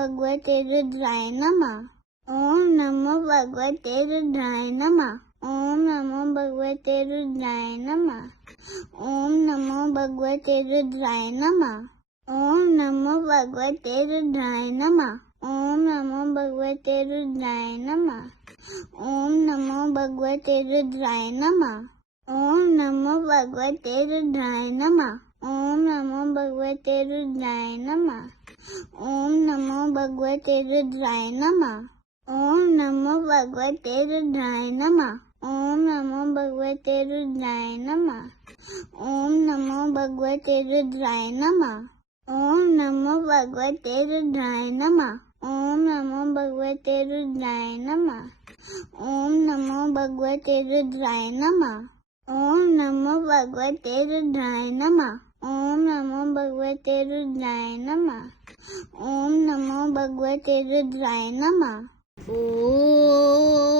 भगवते रुद्राय नमः। ओम नमो भगवते रुद्राय नमः। ओम नमो भगवते रुद्राय नमः। ओम नमो भगवते रुद्राय नमः। ओम नमो भगवते रुद्राय नमः। ओम नमो भगवते रुद्राय नमः। ओम नमो भगवते रुद्राय नमः। ओम नमो भगवते रुद्राय नमः। ओम नमो भगवते रुद्राय नमः। ओम नमो भगवते रुद्राय नमः। ओम नमो भगवते रुद्राय नमः। ओम नमो भगवते रुद्राय नमः। ओम नमो भगवते रुद्राय नमः। ओम नमो भगवते रुद्राय नमः। ओम नमो भगवते रुद्राय नमः। ओम नमो भगवते रुद्राय नमः। ओम नमो भगवते रुद्राय नमः। ओम नमो भगवते रुद्राय नमः। ओम नमो भगवते रुद्राय नमः। ओम